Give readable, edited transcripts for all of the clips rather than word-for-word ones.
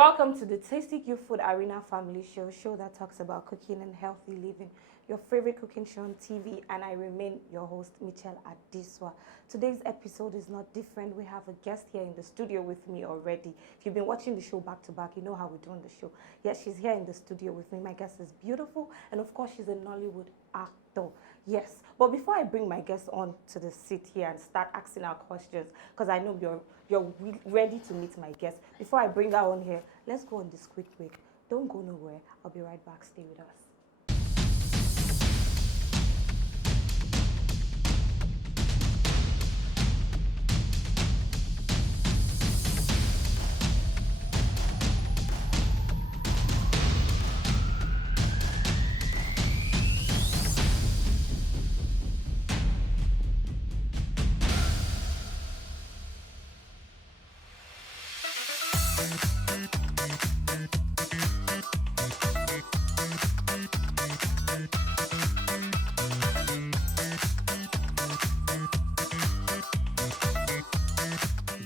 Welcome to the Tasty Cube Food Arena Family Show that talks about cooking and healthy living. Your favorite cooking show on TV, and I remain your host, Michelle Adiswa. Today's episode is not different. We have a guest here in the studio with me already. If you've been watching the show back to back, you know how we do on the show. Yes, she's here in the studio with me. My guest is beautiful, and of course, she's a Nollywood actor. Yes, but before I bring my guest on to the seat here and start asking our questions, because I know you're ready to meet my guest. Before I bring her on here, let's go on this quick break. Don't go nowhere. I'll be right back. Stay with us.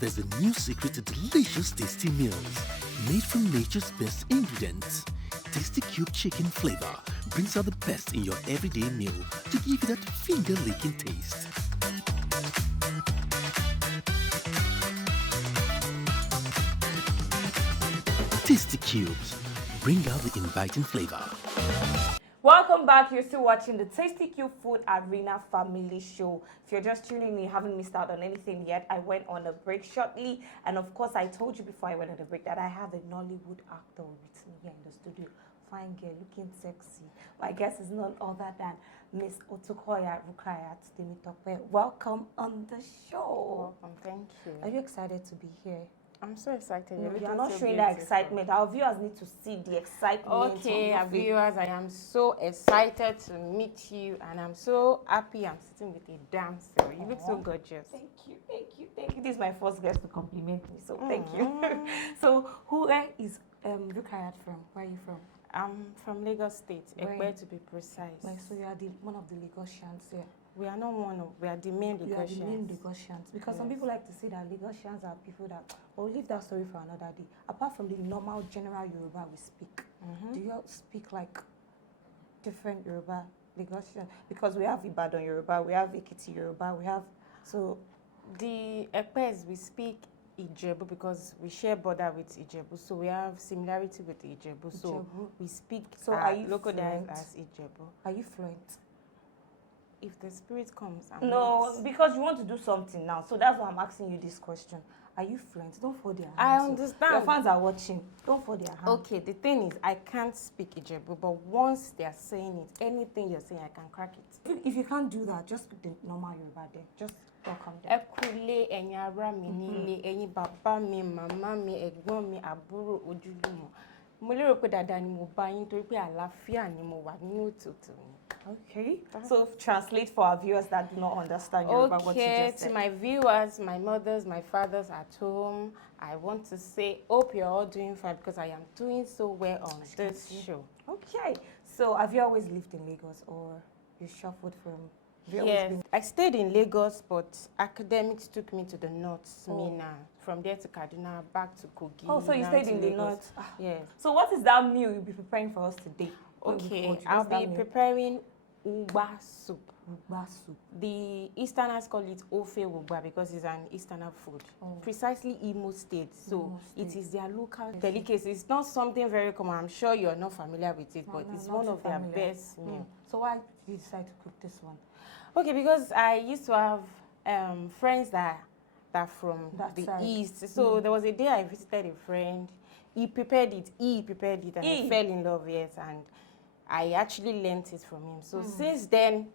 There's a new secret to delicious tasty meals made from nature's best ingredients. Tasty Cube chicken flavor brings out the best in your everyday meal to give you that finger-licking taste. Tasty Cubes bring out the inviting flavor. Welcome back. You're still watching the Tasty Cube Food Arena Family Show. If you're just tuning in, you haven't missed out on anything yet. I went on a break shortly, and of course, I told you before I went on the break that I have a Nollywood actor with me here in the studio. Fine girl, looking sexy. My guest is none other than Miss Olukoya Rukayat Temitope. Welcome on the show. Welcome, thank you. Are you excited to be here? I'm so excited. You're not showing that excitement. Our viewers need to see the excitement. Okay, our viewers, I am so excited to meet you, and I'm so happy I'm sitting with a dancer. You look so gorgeous. Thank you, thank you, thank you. This is my first guest to compliment me, so thank you. So, where is Rukayat from? Where are you from? I'm from Lagos State, Ugba to be precise. So you are one of the Lagosians here. We are not one of, we are the main Lagosians. You are the main Lagosians. Because some people like to say that Lagosians are people that, we'll leave that story for another day. Apart from the normal general Yoruba we speak, do you speak like different Yoruba Lagosian? Because we have Ibadan Yoruba, we have Ekiti Yoruba, we have, so. The Ekpes, we speak Ijebu because we share border with Ijebu, so we have similarity with Ijebu. So we speak local dialect as Ijebu. Are you fluent? If the spirit comes, because you want to do something now, so that's why I'm asking you this question. Are you fluent? Don't fold your hands. I understand. Your fans are watching. Don't fold their hands. Okay, the thing is, I can't speak Ijebu, but once they are saying it, anything you're saying, I can crack it. If you can't do that, just speak the normal Yoruba there. Just welcome them. Ekule, ẹ̀yin ará mi nílé, ẹ̀yin bàbá mi, màmá mi, ẹ̀gbọ́n mi, àbúrò, ojúlùmọ̀. Mo lérò pé dáadáa ni mo bá yín torí pé àlàáfíà ni mo wà nínú òtútù ni. Okay. So translate for our viewers that do not understand Yoruba what you just said. To my viewers, my mothers, my fathers at home, I want to say, hope you're all doing fine because I am doing so well on this show. Okay. So have you always lived in Lagos or you shuffled from? Yes, I stayed in Lagos, but academics took me to the north, Mina. From there to Kaduna, back to Kogi. Oh, so you stayed in the north? Yes. So what is that meal you'll be preparing for us today? Okay, I'll be preparing Ugba soup. Ugba soup. The Easterners call it Ofe Ugba because it's an Easterner food. Precisely Imo State. So it is their local delicacy. It's not something very common. I'm sure you're not familiar with it, but it's one of their best meals. So why did you decide to cook this one? Okay, because I used to have friends that are from the East. So there was a day I visited a friend. He prepared it, and I fell in love, yes, and I actually learnt it from him. So since then,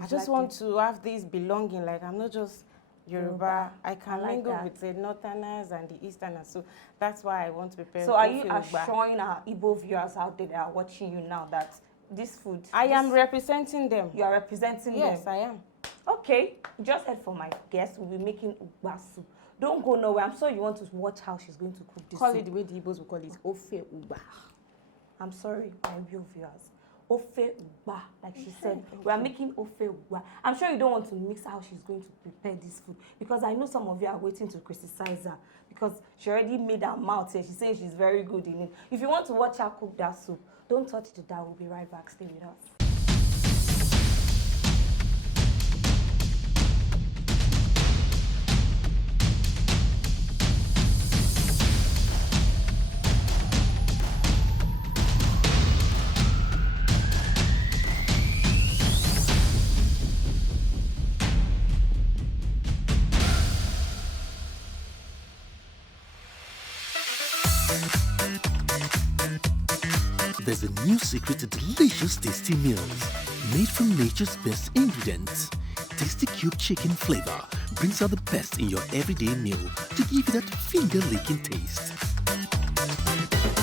I just want to have this belonging, like I'm not just Yoruba. I can mingle with the Northerners and the Easterners. So that's why I want to prepare. So are you assuring our Igbo viewers out there that are watching you now that this food... I am representing them. You are representing them? Yes, I am. Okay, just heard from my guest, we'll be making Ugba soup. Don't go nowhere. I'm sure you want to watch how she's going to cook this Call soup. it the way the Igbos will call it, Ofe Ugba. I'm sorry, my viewers. Ofe Ugba, like she said. We are making Ofe Ugba. I'm sure you don't want to mix how she's going to prepare this food because I know some of you are waiting to criticize her because she already made her mouth and she's saying she's very good in it. If you want to watch her cook that soup, don't touch the dial. We'll be right back. Stay with us. There's a new secret to delicious tasty meals made from nature's best ingredients. Tasty Cube chicken flavor brings out the best in your everyday meal to give you that finger-licking taste.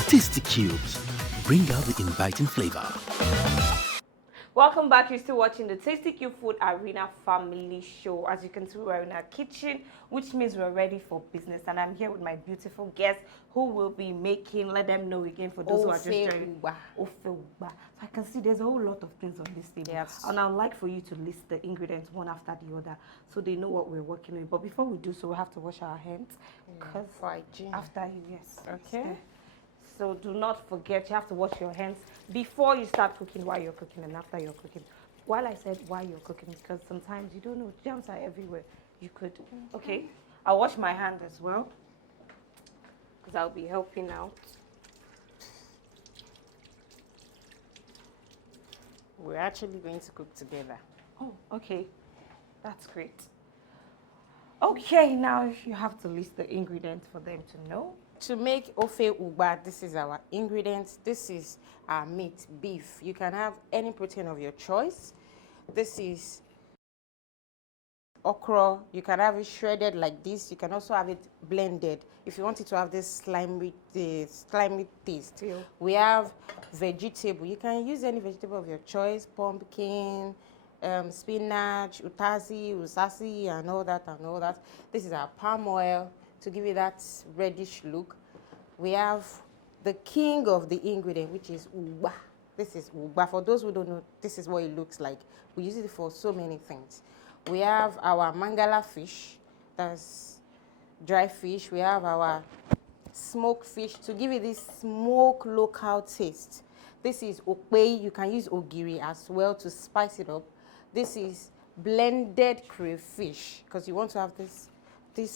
Tasty Cubes, bring out the inviting flavor. Welcome back. You're still watching the Tasty Cube Food Arena Family Show. As you can see, we're in our kitchen, which means we're ready for business. And I'm here with my beautiful guests who will be making, let them know again for those who are just joining. Ofe Ugba. I can see there's a whole lot of things on this table. Yes. And I'd like for you to list the ingredients one after the other so they know what we're working with. But before we do so, we have to wash our hands. Because after you, yes. Okay. So do not forget, you have to wash your hands before you start cooking, while you're cooking, and after you're cooking. While I said while you're cooking, because sometimes you don't know, germs are everywhere. You could, okay, I'll wash my hand as well, because I'll be helping out. We're actually going to cook together. Oh, okay, that's great. Okay, now you have to list the ingredients for them to know. To make Ofe Ugba, this is our ingredients. This is our meat, beef. You can have any protein of your choice. This is okra. You can have it shredded like this. You can also have it blended if you want it to have this slimy taste. Yeah. We have vegetable. You can use any vegetable of your choice, pumpkin, spinach, usasi, and all that. This is our palm oil to give you that reddish look. We have the king of the ingredient, which is Ugba. This is Ugba. For those who don't know, this is what it looks like. We use it for so many things. We have our mangala fish, that's dry fish. We have our smoked fish to give you this smoke local taste. This is okpei. You can use ogiri as well to spice it up. This is blended crayfish because you want to have this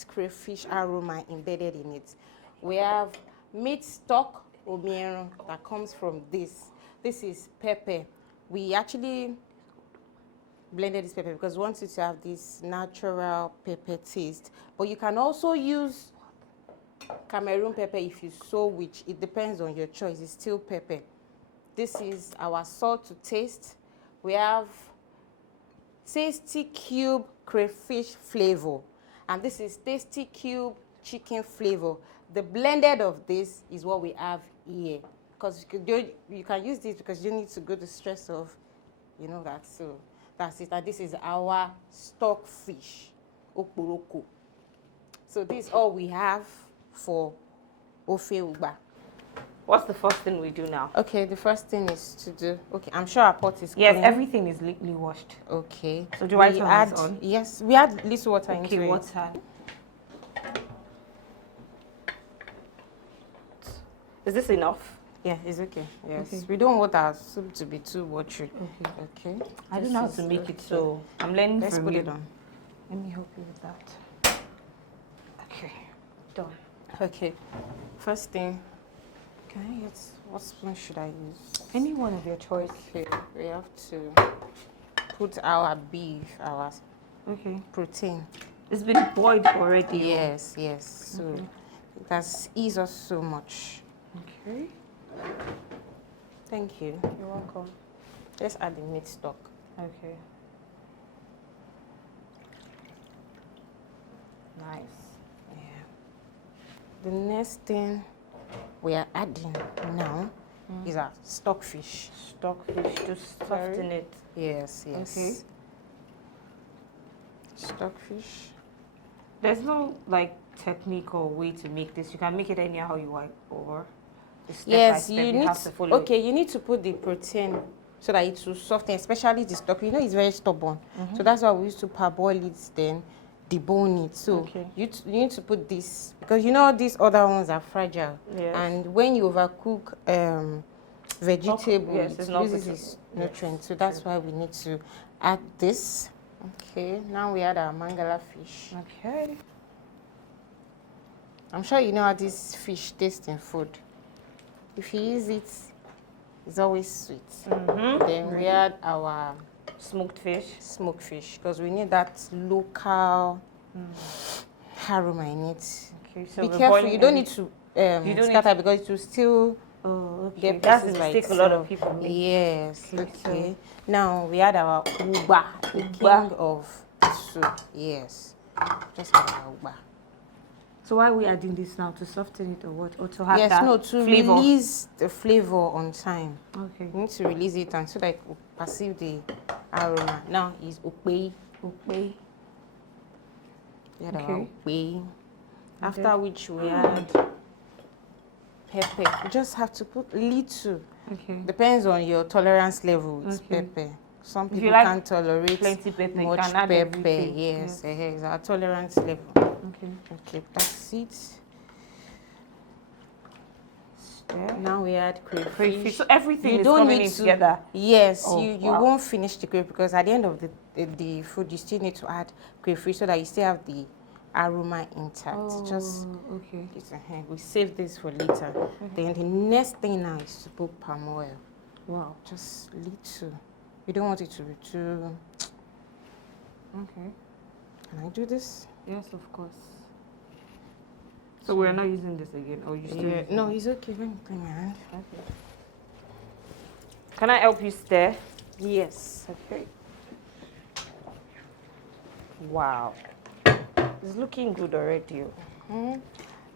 crayfish aroma embedded in it. We have meat stock omiero that comes from this. This is pepper. We actually blended this pepper because we want it to have this natural pepper taste. But you can also use Cameroon pepper if you so wish. It depends on your choice. It's still pepper. This is our salt to taste. We have Tasty Cube crayfish flavor. And this is Tasty Cube chicken flavor. The blended of this is what we have here. Because you can use this because you need to go the stress of, that. So that's it. And this is our stock fish, okporoko. So this is all we have for Ofe Ugba. What's the first thing we do now? Okay, the first thing is to do. Okay, I'm sure our pot is Yes, clean. everything is neatly washed. Okay. So do I turn add? this on? Yes, we add little water into it. Okay, water. Is this enough? Yeah, it's okay. Yes. Okay. We don't want our soup to be too watery. Okay. Okay. I don't know how to make it, so I'm learning Let's from put you. it on. Let me help you with that. Okay, done. Okay. First thing, can I get, what spoon should I use? Any one of your choice. Okay, we have to put our beef, our protein. It's been boiled already. Yes, yes. So it has eased us so much. Okay. Thank you. You're welcome. Let's add the meat stock. Okay. Nice. Yeah. The next thing we are adding now is our stockfish. Stockfish to soften it. Yes, yes. Okay. Stockfish. There's no technique or way to make this. You can make it anyhow you want, or Yes, you need have to follow. Okay, you need to put the protein so that it will soften, especially the stock. You know, it's very stubborn. So that's why we used to parboil it, then debone it. So you need to put this, because you know these other ones are fragile. Yes. And when you overcook vegetable, it loses its nutrients. So that's why we need to add this. Okay, now we add our mangala fish. Okay. I'm sure you know how this fish tastes in food. If you use it, it's always sweet. Then we add our smoked fish, because we need that local aroma in it. Okay, so be careful. You don't need to scatter, because it will still get that's the pieces by mistake a itself. lot of people make. Yes. Okay. Now we add our Ugba, the king of soup. Yes. Just add our Ugba. So why are we adding this now? To soften it or what? Or to have that to flavor? Release the flavor on time. Okay. You need to release it, and so that it will perceive the aroma. Now is Ukwe. Okay. Okay. After which we add pepper. You just have to put little. Okay. Depends on your tolerance level with pepper. Some people can't tolerate plenty pepper, much you can add pepper. everything. Yes, it's our tolerance level. Okay, that's it. Now we add crayfish. So everything is coming in together. Yes, you won't finish the crayfish, because at the end of the food you still need to add crayfish, so that you still have the aroma intact. We save this for later. Then the next thing now is to put palm oil. Wow, just little. You don't want it to be too. Okay. Can I do this? Yes, of course. So we're not using this again, or you still? No, it's okay. Let me clean my hand. Okay. Can I help you stir? Yes. Okay. Wow. It's looking good already.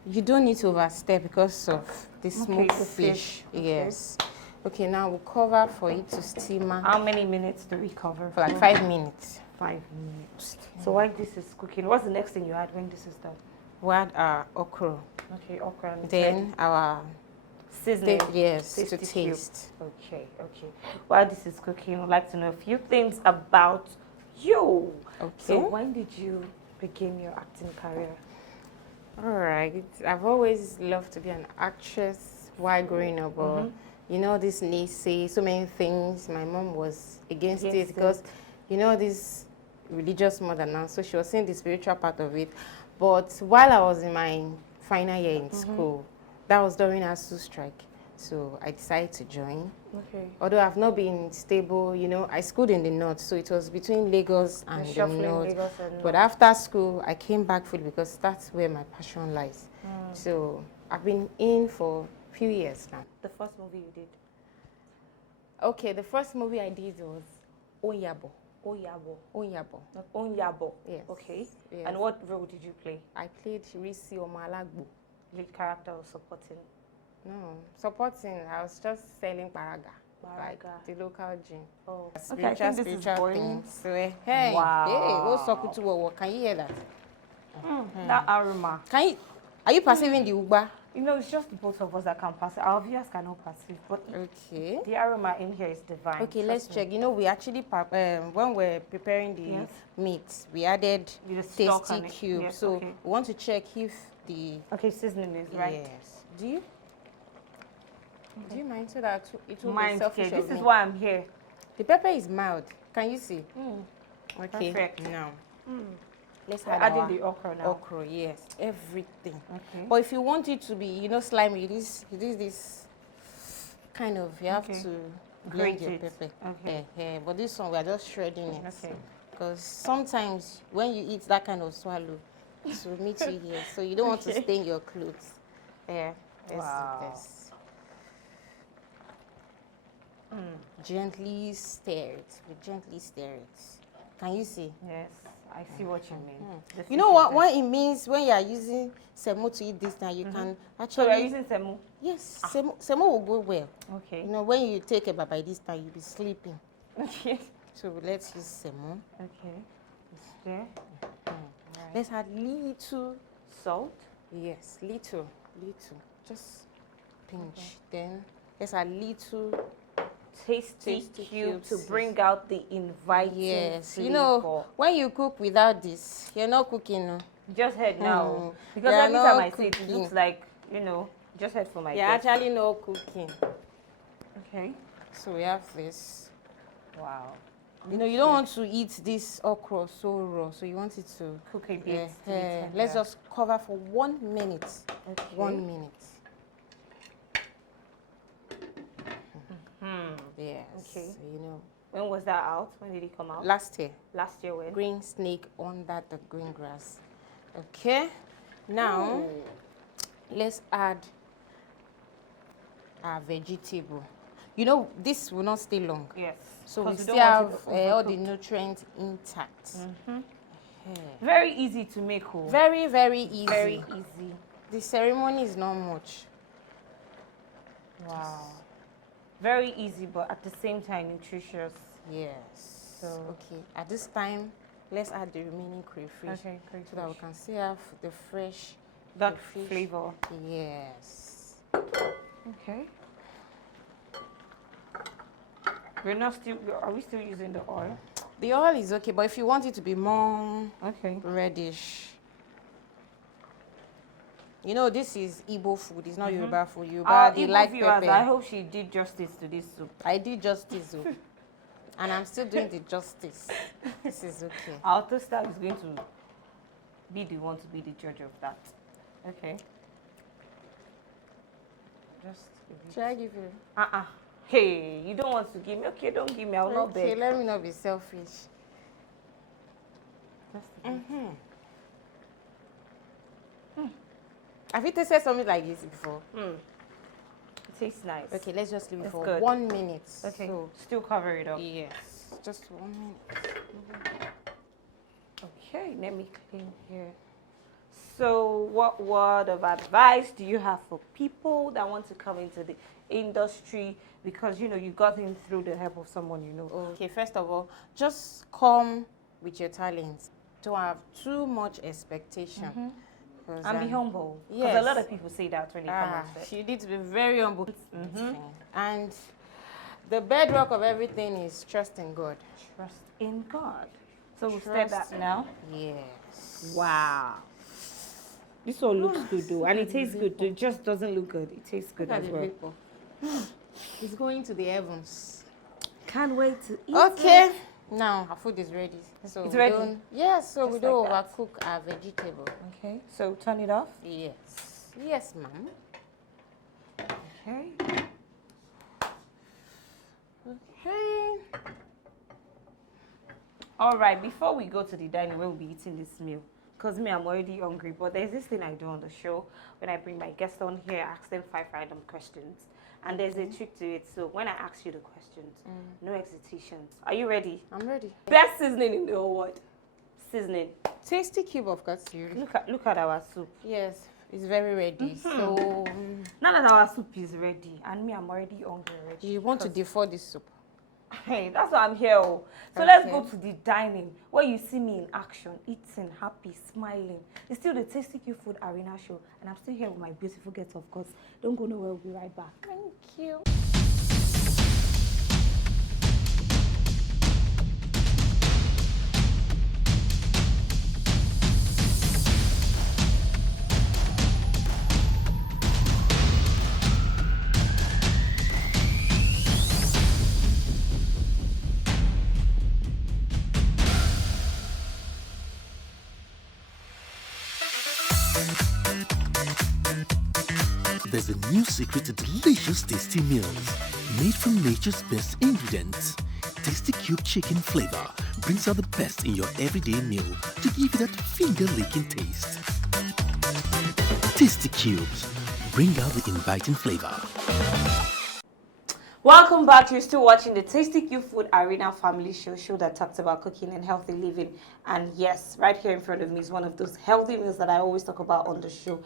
You don't need to overstir because of the smoked fish. Yes. Okay, now we'll cover for it to simmer. How many minutes do we cover? For like 5 minutes. 5 minutes. So while this is cooking, what's the next thing you add when this is done? We add our okra. Okay, okra. And then our seasoning. Yes, to taste. Okay. While this is cooking, I'd like to know a few things about you. Okay. So when did you begin your acting career? All right. I've always loved to be an actress while growing up. You know, this naysay, so many things. My mom was against it because, you know, this religious mother now, so she was seeing the spiritual part of it. But while I was in my final year in school, that was during ASU strike. So I decided to join. Okay. Although I've not been stable, you know, I schooled in the north, so it was between Lagos and the north. But after school, I came back fully because that's where my passion lies. So I've been in for a few years now. The first movie you did? Okay, the first movie I did was Onyabo. Onyabo. Yes. Okay. Yes. And what role did you play? I played Risi Omalagbo. Lead character or supporting? No, supporting. I was just selling paraga. Like the local gym. Oh, okay. I think this is boring. So, hey, what's up to can you hear that? That aroma. Are you perceiving the Ugba? You know, it's just the both of us that can perceive. Our viewers cannot perceive, but the aroma in here is divine. Okay, let's check. You know, we actually, when we're preparing the meat, we added tasty cube. Yes, so we want to check if the... Okay, seasoning is right. Yes. Do you mind so that it will be selfish of me? This is why I'm here. The pepper is mild. Can you see? Okay. Perfect. Now, let's add the okra now. Okra, yes. Everything. Okay. But if you want it to be, you know, slimy, this kind of, you have to blend your pepper. Okay. But this one, we are just shredding it. Okay. Because sometimes when you eat that kind of swallow, it will meet you here. So you don't want to stain your clothes. Yeah. This. Gently stir it. We gently stir it. Can you see? Yes, I see what you mean. You know what it means when you are using semo to eat this now? You can actually. So you are using semo? Yes, semo will go well. Okay. You know, when you take it by this time, you'll be sleeping. Okay. So let's use semo. Okay. Stir. Right. Let's add little salt. Yes, little. Just pinch. Then let's add little tasty cube to bring out the inviting flavor. You know, when you cook without this, you're not cooking. No. Just head now. Because every time I say it looks like, you know, just head for my You're actually not cooking. Okay. So we have this. Wow. You know, you don't want to eat this okra so raw, so you want it to cook a bit. Let's just cover for 1 minute. Okay. 1 minute. Yes. Okay. So, you know. When was that out? When did it come out? Last year. Last year when? Green snake under the green grass. Okay. Now, let's add our vegetable. You know, this will not stay long. Yes. So we still have all the nutrients intact. Very easy to make. Very, very easy. Very easy. The ceremony is not much. Wow. Very easy, but at the same time nutritious. Yes. So okay, at this time, let's add the remaining crayfish. Okay, crayfish. So that we can still have the fresh that flavor. Yes. Okay. We're not still. Are we still using the oil? The oil is okay, but if you want it to be more reddish, you know, this is Igbo food. It's not Yoruba food. Yoruba, they like pepper. I hope she did justice to this soup. I did justice, and I'm still doing the justice. This is okay. Our toaster is going to be the one to be the judge of that. Okay. Just. Should I give you? Hey, you don't want to give me? Okay, don't give me. I will not beg. Okay, let me not be selfish. Have you tasted something like this before? It tastes nice. Okay, let's just leave it for good. 1 minute. Okay, so, still cover it up. Yes, just 1 minute. Okay, let me clean here. So what word of advice do you have for people that want to come into the industry? Because, you know, you got in through the help of someone you know. Okay, first of all, just come with your talents. Don't have too much expectation. And be humble. Yes. Because a lot of people say that when they come on set. You need to be very humble. And the bedrock of everything is trust in God. Trust in God. So we'll start that now? Yes. Wow. This one looks good though, and it tastes good. It just doesn't look good. It tastes good as well. It's going to the heavens. Can't wait to eat. Okay. Now our food is ready. So it's ready? Yes, so we don't like overcook our vegetable. Okay, so turn it off? Yes. Yes, ma'am. Okay. Okay. All right, before we go to the dining where we'll be eating this meal, because me, I'm already hungry, but there's this thing I do on the show. When I bring my guests on here, I ask them 5 random questions. And there's a trick to it. So when I ask you the questions, no hesitations. Are you ready? I'm ready. Best seasoning in the whole world. Seasoning. Tasty cube of Katsuri. Look at our soup. Yes, it's very ready. So now that our soup is ready, and me, I'm already hungry already. You want to defer this soup? Hey, that's why I'm here. So let's go to the dining where you see me in action, eating, happy, smiling. It's still the Tasty Cube Food Arena show, and I'm still here with my beautiful guests, of course. Don't go nowhere, we'll be right back. Thank you. There's a new secret to delicious tasty meals made from nature's best ingredients. Tasty Cube chicken flavor brings out the best in your everyday meal to give you that finger-licking taste. Tasty Cubes, bring out the inviting flavor. Welcome back. You're still watching the Tasty Cube Food Arena family show that talks about cooking and healthy living. And yes, right here in front of me is one of those healthy meals that I always talk about on the show.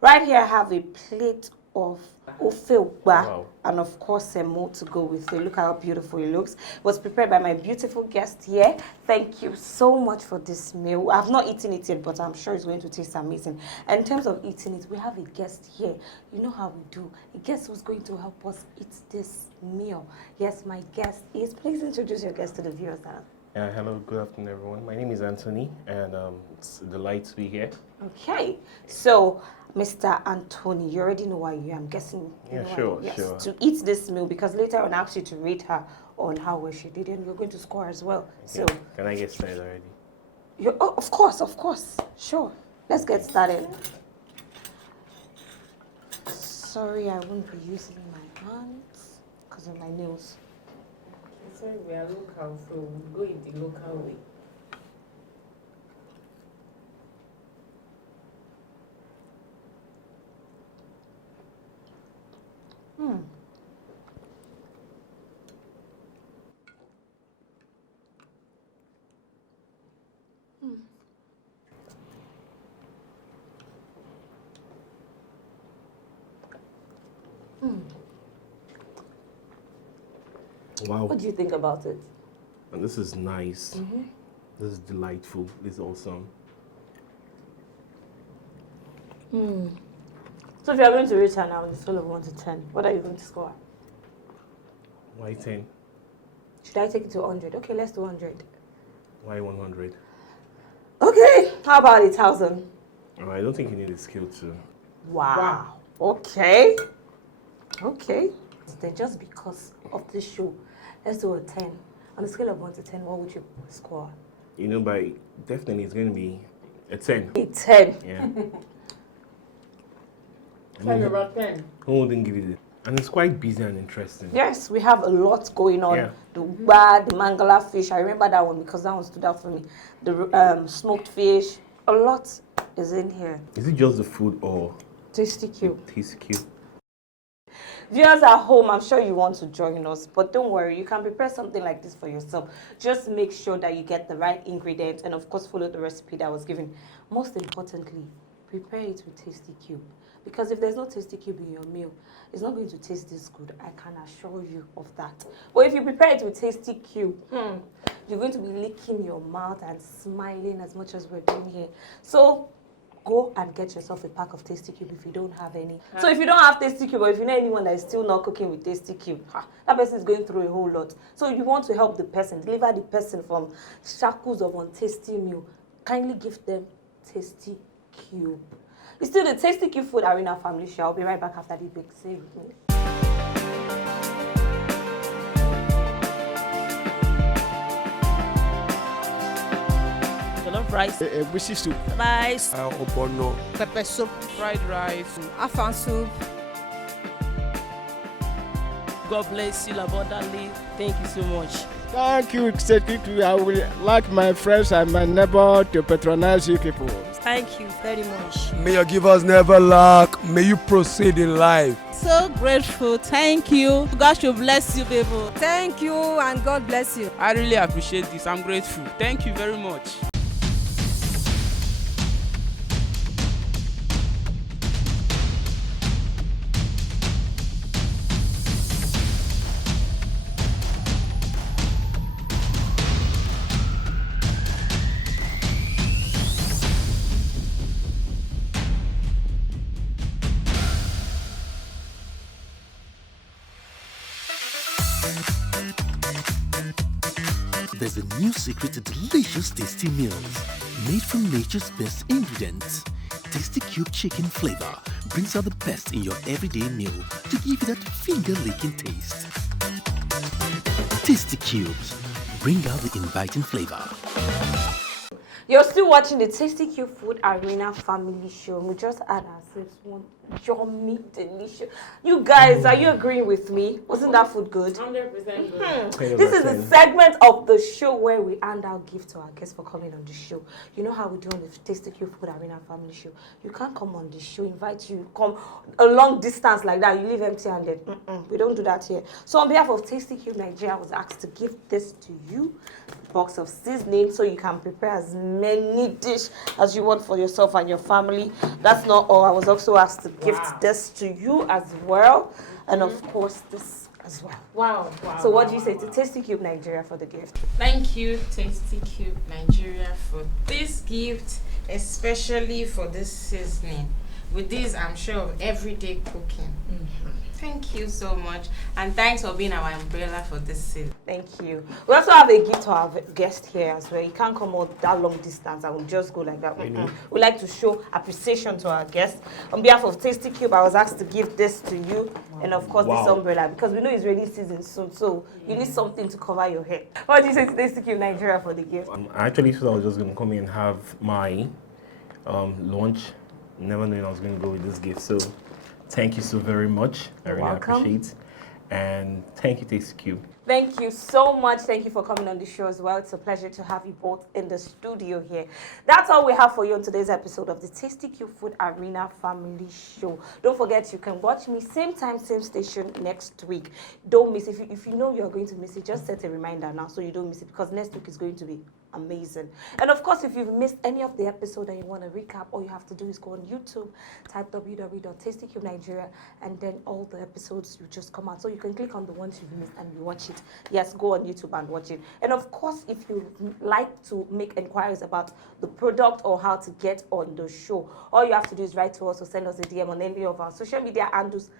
Right here I have a plate of Ugba, and of course more to go with it. Look how beautiful it looks. It was prepared by my beautiful guest here. Thank you so much for this meal. I've not eaten it yet, but I'm sure it's going to taste amazing. And in terms of eating it, we have a guest here. You know how we do. A guest who's going to help us eat this meal. Yes, my guest is. Please introduce your guest to the viewers now. Hello, good afternoon, everyone. My name is Anthony, and it's a delight to be here. Okay, so Mr. Anthony, you already know why you're here. I'm guessing. Sure. To eat this meal, because later on I asked you to rate her on how well she did, and you're going to score as well. Okay. So can I get started already? Oh, of course. Sure. Let's get started. Sorry, I won't be using my hands because of my nails. Sorry, we are local, so we go in the local way. Wow. What do you think about it? And this is nice. This is delightful. This is awesome. So if you are going to rate her now on the scale of 1 to 10, what are you going to score? Why 10? Should I take it to 100? Okay, let's do 100. Why 100? Okay, how about 1,000? Oh, I don't think you need a skill to. Wow. Okay. Then just because of this show, let's do a 10. On a scale of 1 to 10, what would you score? By definitely it's going to be a 10. A 10. Yeah. 10 about 10. Who wouldn't give you it? And it's quite busy and interesting. Yes, we have a lot going on. Yeah. The Ugba, the mangala fish. I remember that one because that one stood out for me. The smoked fish. A lot is in here. Is it just the food or Tasty cube. Tasty cube? Viewers at home, I'm sure you want to join us, but don't worry, you can prepare something like this for yourself. Just make sure that you get the right ingredients and of course follow the recipe that was given. Most importantly, prepare it with Tasty Cube. Because if there's no Tasty Cube in your meal, it's not going to taste this good. I can assure you of that. But if you prepare it with Tasty Cube, you're going to be licking your mouth and smiling as much as we're doing here. So go and get yourself a pack of Tasty Cube if you don't have any. So if you don't have Tasty Cube, or if you know anyone that is still not cooking with Tasty Cube, that person is going through a whole lot. So if you want to help the person, deliver the person from shackles of untasty meal, kindly give them Tasty Cube. It's still the Tasty Cube Food Arena family show. I'll be right back after the break. Stay with me. Jollof rice, egusi soup, rice, ogbono, pepper soup, fried rice, afang soup. God bless you abundantly. Thank you so much. Thank you, Secretary. I will like my friends and my neighbor to patronize you people. Thank you very much. May your givers never lack. May you proceed in life. So grateful. Thank you. God should bless you, people. Thank you and God bless you. I really appreciate this. I'm grateful. Thank you very much. There's a new secret to delicious tasty meals made from nature's best ingredients. Tasty Cube chicken flavor brings out the best in your everyday meal to give you that finger-licking taste. Tasty Cubes bring out the inviting flavor. You're still watching the Tasty Cube Food Arena family show. We just had ourselves one yummy, delicious. You guys, are you agreeing with me? Wasn't that food good? 100% good. This is the segment of the show where we hand out gifts to our guests for coming on the show. You know how we do on the Tasty Cube Food Arena family show. You can't come on the show, invite you, come a long distance like that, you leave empty-handed. We don't do that here. So on behalf of Tasty Cube Nigeria, I was asked to give this to you, box of seasoning, so you can prepare as many dishes as you want for yourself and your family. That's not all. I was also asked to gift this to you as well. And of course, this as well. Wow. So what do you say to Tasty Cube Nigeria for the gift? Thank you, Tasty Cube Nigeria, for this gift, especially for this seasoning. With this, I'm sure of everyday cooking. Thank you so much, and thanks for being our umbrella for this season. Thank you. We also have a gift to our guest here as well. You can't come out that long distance and we'll just go like that. We like to show appreciation to our guests. On behalf of Tasty Cube, I was asked to give this to you, and of course this umbrella, because we know it's rainy season soon, so you need something to cover your head. What do you say to Tasty Cube Nigeria for the gift? I actually thought I was just going to come in and have my lunch, never knowing I was going to go with this gift. So thank you so very much. I really appreciate it. And thank you, Tasty Cube. Thank you so much. Thank you for coming on the show as well. It's a pleasure to have you both in the studio here. That's all we have for you on today's episode of the Tasty Cube Food Arena Family Show. Don't forget, you can watch me same time, same station next week. Don't miss it. If you know you're going to miss it, just set a reminder now so you don't miss it, because next week is going to be amazing. And of course, if you've missed any of the episode and you want to recap, all you have to do is go on YouTube, type www.tastycubenigeria, and then all the episodes will just come out. So you can click on the ones you've missed and you watch it. Yes, go on YouTube and watch it. And of course, if you like to make inquiries about the product or how to get on the show, all you have to do is write to us or send us a DM on any of our social media handles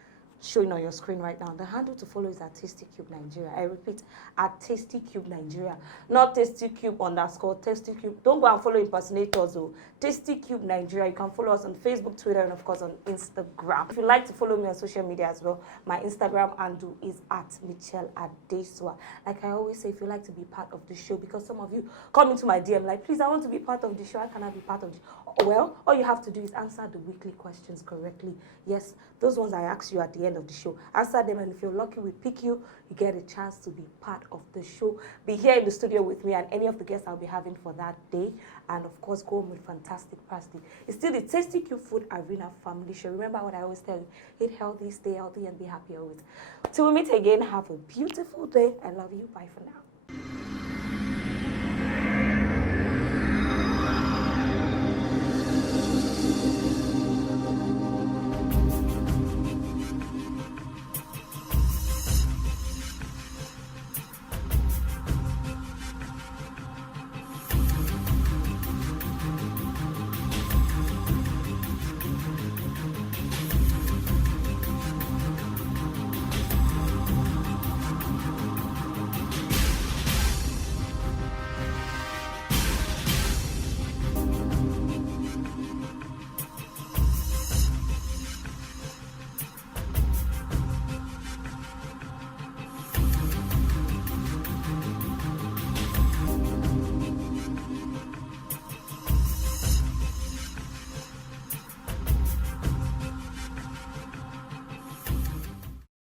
showing on your screen right now. The handle to follow is at Tasty Cube Nigeria. I repeat, at Tasty Cube Nigeria, not Tasty Cube _ Tasty Cube. Don't go and follow impersonators though. Tasty Cube Nigeria. You can follow us on Facebook, Twitter, and of course on Instagram. If you'd like to follow me on social media as well, my Instagram handle is at Michelle Adeswa. Like I always say, if you like to be part of the show, because some of you come into my DM like, please, I want to be part of the show. How can I be part of the show? Well, all you have to do is answer the weekly questions correctly. Yes, those ones I ask you at the end of the show. Answer them, and if you're lucky, we pick you. You get a chance to be part of the show. Be here in the studio with me and any of the guests I'll be having for that day. And of course, go home with fantastic pasty. It's still the Tasty Cube Food Arena Family Show. Remember what I always tell you: eat healthy, stay healthy, and be happy always. Till we meet again, have a beautiful day. I love you. Bye for now.